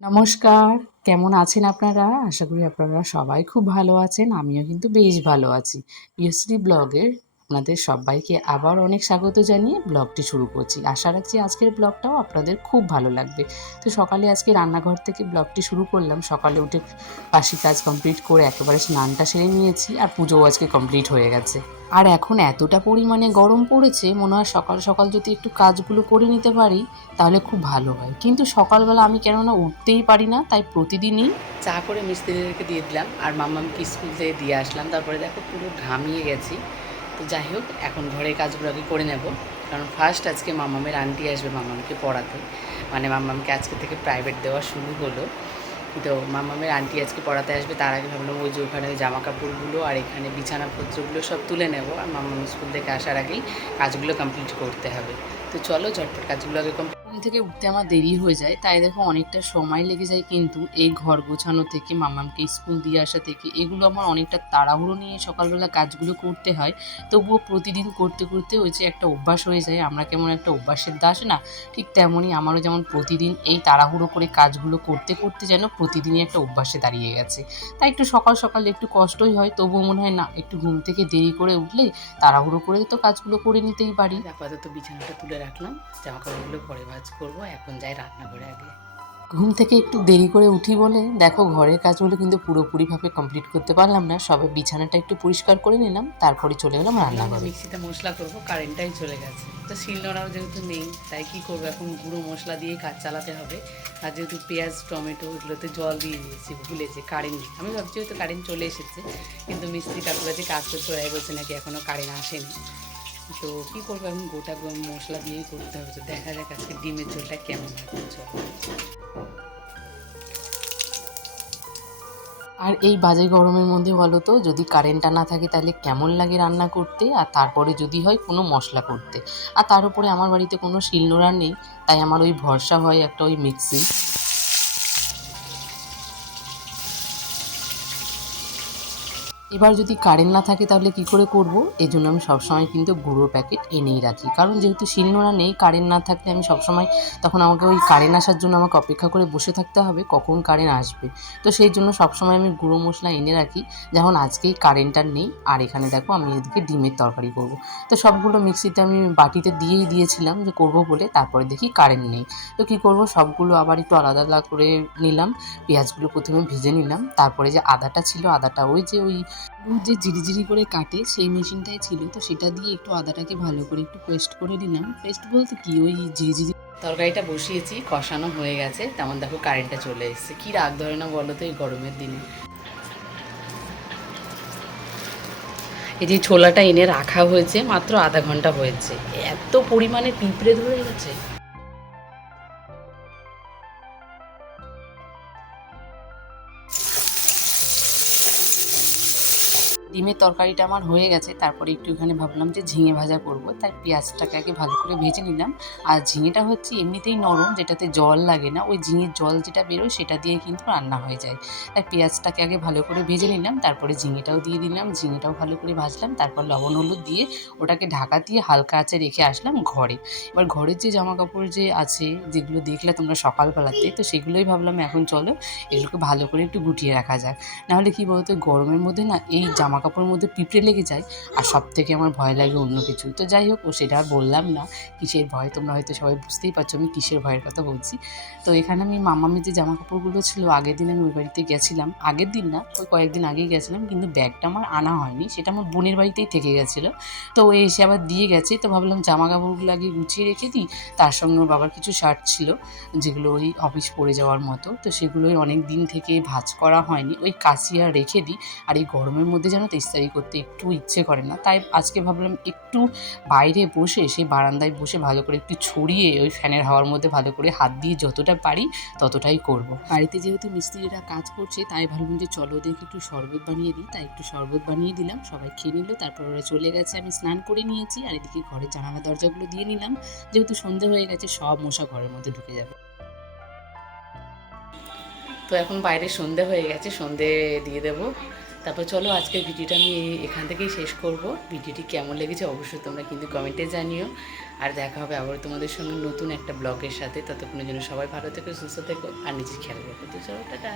নমস্কার, কেমন আছেন আপনারা? আশা করি আপনারা সবাই খুব ভালো আছেন। আমিও কিন্তু বেশ ভালো আছি। পিএসসি ব্লগের আপনাদের সবাইকে আবার অনেক স্বাগত জানিয়ে ব্লগটি শুরু করছি। আশা রাখছি আজকের ব্লগটাও আপনাদের খুব ভালো লাগবে। তো সকালে আজকে রান্নাঘর থেকে ব্লগটি শুরু করলাম। সকালে উঠে বাসি কাজ কমপ্লিট করে একেবারে স্নানটা সেরে নিয়েছি আর পুজোও আজকে কমপ্লিট হয়ে গেছে। আর এখন এতটা পরিমাণে গরম পড়েছে, মনে হয় সকাল সকাল যদি একটু কাজগুলো করে নিতে পারি তাহলে খুব ভালো হয়। কিন্তু সকালবেলা আমি কেননা উঠতেই পারি না, তাই প্রতিদিনই চা করে মিস্ত্রিদেরকে দিয়ে দিলাম আর মাম্মামকে স্কুল থেকে দিয়ে আসলাম। তারপরে দেখো পুরো ঘামিয়ে গেছি। তো যাই হোক, এখন ঘরের কাজগুলো আগে করে নেব, কারণ ফার্স্ট আজকে মাম্মামের আন্টি আসবে মাম্মামকে পড়াতে। মানে মাম্মামকে আজকে থেকে প্রাইভেট দেওয়া শুরু হলো। তো মাম্মামের আন্টি আজকে পড়াতে আসবে, তার আগে ভাবলাম ওই যে ওখানে জামা কাপড়গুলো আর এখানে বিছানাপত্রগুলো সব তুলে নেব, আর মাম্মাম স্কুল থেকে আসার আগেই কাজগুলো কমপ্লিট করতে হবে। তো চলো ঝটপট কাজগুলো আগে ঘুম থেকে উঠতে আমার দেরি হয়ে যায়, তাই দেখো অনেকটা সময় লেগে যায়। কিন্তু এই ঘর গোছানো থেকে মাম্মামকে স্কুল দিয়ে আসা থেকে এগুলো আমার অনেকটা তাড়াহুড়ো নিয়ে সকালবেলা কাজগুলো করতে হয়। তবুও প্রতিদিন করতে করতে ওই যে একটা অভ্যাস হয়ে যায়, আমরা কেমন একটা অভ্যাসের দাস না, ঠিক তেমনই আমারও যেমন প্রতিদিন এই তাড়াহুড়ো করে কাজগুলো করতে করতে যেন প্রতিদিনই একটা অভ্যাসে দাঁড়িয়ে গেছে। তাই একটু সকাল সকাল একটু কষ্টই হয়, তবুও মনে হয় না একটু ঘুম থেকে দেরি করে উঠলে তাড়াহুড়ো করে তো কাজগুলো করে নিতেই পারি। আপাতত বিছানাটা তুলে রাখলাম, জামা কাপড়গুলো পরে ভাঁজ করবো। এখন যাই রান্নাঘরে আগে। ঘুম থেকে একটু দেরি করে উঠি বলে দেখো ঘরের কাজগুলো কিন্তু পুরোপুরিভাবে কমপ্লিট করতে পারলাম না। সবে বিছানাটা একটু পরিষ্কার করে নিলাম, তারপরে চলে গেলাম রান্নাঘরে। মিক্সিতে মশলা করবো, কারেন্টটাই চলে গেছে, তো শিলনোড়াও যেহেতু নেই, তাই কী করবো, এখন গুঁড়ো মশলা দিয়েই কাজ চালাতে হবে। আর যেহেতু পেঁয়াজ টমেটো এগুলোতে জল দিয়ে দিয়েছি, ভুলেছি কারেন্ট নেই। আমি ভাবছি হয়তো কারেন্ট চলে এসেছে, কিন্তু মিস্ত্রি কাকুরা যে কাজ করতে ওরাই বলছে নাকি এখনও কারেন্ট আসেনি। তো কী করবো, এখন গোটা মশলা দিয়েই করতে হবে। তো দেখা যাক আজকে ডিমের ঝোলটা কেমন হয়। চলো। আর এই বাজে গরমের মধ্যে বলো তো, যদি কারেন্টটা না থাকে তাহলে কেমন লাগে রান্না করতে, আর তারপরে যদি হয় কোনো মশলা করতে। আর তার উপরে আমার বাড়িতে কোনো শিলনোড়া নেই, তাই আমার ওই ভরসা হয় একটা ওই মিক্সি। এবার যদি কারেন্ট না থাকে তাহলে কি করে করব, এই জন্য আমি সবসময় কিন্তু গুঁড়োর প্যাকেট এনেই রাখি। কারণ যেহেতু শিলনোড়া নেই, কারেন্ট না থাকলে আমি সবসময় তখন আমাকে ওই কারেন্ট আসার জন্য আমাকে অপেক্ষা করে বসে থাকতে হবে কখন কারেন্ট আসবে। তো সেই জন্য সবসময় আমি গুঁড়ো মশলা এনে রাখি। যেমন আজকেই কারেন্টটা নেই, আর এখানে দেখো আমি এদিকে ডিমের তরকারি করব। তো সবগুলো মিক্সিতে আমি বাটিতে দিয়েই দিয়েছিলাম যে করব বলে, তারপরে দেখি কারেন্ট নেই। তো কি করব, সবগুলো আবার একটু আলাদা আলাদা করে নিলাম। পেঁয়াজগুলো প্রথমে ভেজে নিলাম, তারপরে যে আদাটা ছিল আদাটা ওই যে ওই যে জিরি করে কাটে সেই মেশিনটাই ছিল, তো সেটা দিয়ে একটু আদাটাকে ভালো করে একটু পেস্ট করে নিলাম। পেস্ট বলতে কি, ওই ঝিরি তরকারিটা বসিয়েছি, কষানো হয়ে গেছে, তেমন দেখো কারেন্টটা চলে এসেছে। কি রাগ ধরে না বলো তো এই গরমের দিনে। এই যে ছোলাটা এনে রাখা হয়েছে মাত্র আধা ঘন্টা হয়েছে, এত পরিমাণে পিঁপড়ে ধরে গেছে। ডিমের তরকারিটা আমার হয়ে গেছে, তারপরে একটু এখানে ভাবলাম যে ঝিঙে ভাজা করব, তাই পেঁয়াজটাকে আগে ভালো করে ভেজে নিলাম। আর ঝিঙেটা হচ্ছে এমনিতেই নরম, যেটাতে জল লাগে না, ওই ঝিঙের জল যেটা বেরোয় সেটা দিয়ে কিন্তু রান্না হয়ে যায়। তাই পেঁয়াজটাকে আগে ভালো করে ভেজে নিলাম, তারপরে ঝিঙেটাও দিয়ে দিলাম, ঝিঙেটাও ভালো করে ভাজলাম, তারপর লবণ হলুদ দিয়ে ওটাকে ঢাকা দিয়ে হালকা আঁচে রেখে আসলাম ঘরে। এবার ঘরের যে জামা কাপড় যে আছে, যেগুলো দেখলে তোমরা সকালবেলাতে, তো সেগুলোই ভাবলাম এখন চলো এগুলোকে ভালো করে একটু গুটিয়ে রাখা যাক। নাহলে কী বলতো, গরমের মধ্যে না এই জামা কাপড়ের মধ্যে পিঁপড়ে লেগে যায়, আর সব থেকে আমার ভয় লাগে অন্য কিছু। তো যাই হোক, ও সেটা আর বললাম না কিসের ভয়, তোমরা হয়তো সবাই বুঝতেই পারছো আমি কিসের ভয়ের কথা বলছি। তো এখানে আমি মামামের যে জামা কাপড়গুলো ছিল, আগের দিন আমি ওই বাড়িতে গেছিলাম, আগের দিন না ওই কয়েকদিন আগেই গেছিলাম, কিন্তু ব্যাগটা আমার আনা হয়নি, সেটা আমার বোনের বাড়িতেই থেকে গেছিলো। তো ও এসে আবার দিয়ে গেছে, তো ভাবলাম জামা কাপড়গুলো আগে গুছিয়ে রেখে দিই। তার সঙ্গে ওর বাবার কিছু শার্ট ছিল যেগুলো ওই অফিস পরে যাওয়ার মতো, তো সেগুলোই অনেক দিন থেকে ভাঁজ করা হয়নি, ওই কাচিয়া রেখে দিই। আর এই গরমের মধ্যে যেন তো ইস্ত্রি করতে একটু ইচ্ছে করে না, তাই আজকে ভাবলাম একটু বাইরে বসে সেই বারান্দায় বসে ভালো করে একটু ছড়িয়ে ওই ফ্যানের হাওয়ার মধ্যে ভালো করে হাত দিয়ে যতটা পারি ততটাই করব। বাড়িতে যেহেতু মিস্ত্রিরা কাজ করছে, তাই ভাবলাম যে চলো দেখে একটু শরবত বানিয়ে দিই, তাই একটু শরবত বানিয়ে দিলাম, সবাই খেয়ে নিল, তারপর ওরা চলে গেছে, আমি স্নান করে নিয়েছি, আর এদিকে ঘরের জানালা দরজাগুলো দিয়ে নিলাম, যেহেতু সন্ধে হয়ে গেছে সব মশা ঘরের মধ্যে ঢুকে যাবে। তো এখন বাইরে সন্ধে হয়ে গেছে, সন্ধে দিয়ে দেবো। তারপর চলো আজকের ভিডিওটা আমি এখান থেকেই শেষ করব। ভিডিওটি কেমন লেগেছে অবশ্যই তোমরা কিন্তু কমেন্টে জানিও। আর দেখা হবে আবার তোমাদের সঙ্গে নতুন একটা ব্লগের সাথে। ততক্ষণের জন্য সবাই ভালো থেকো, সুস্থ থেকো আর নিজের খেয়াল রাখো। তো চলো টাটা।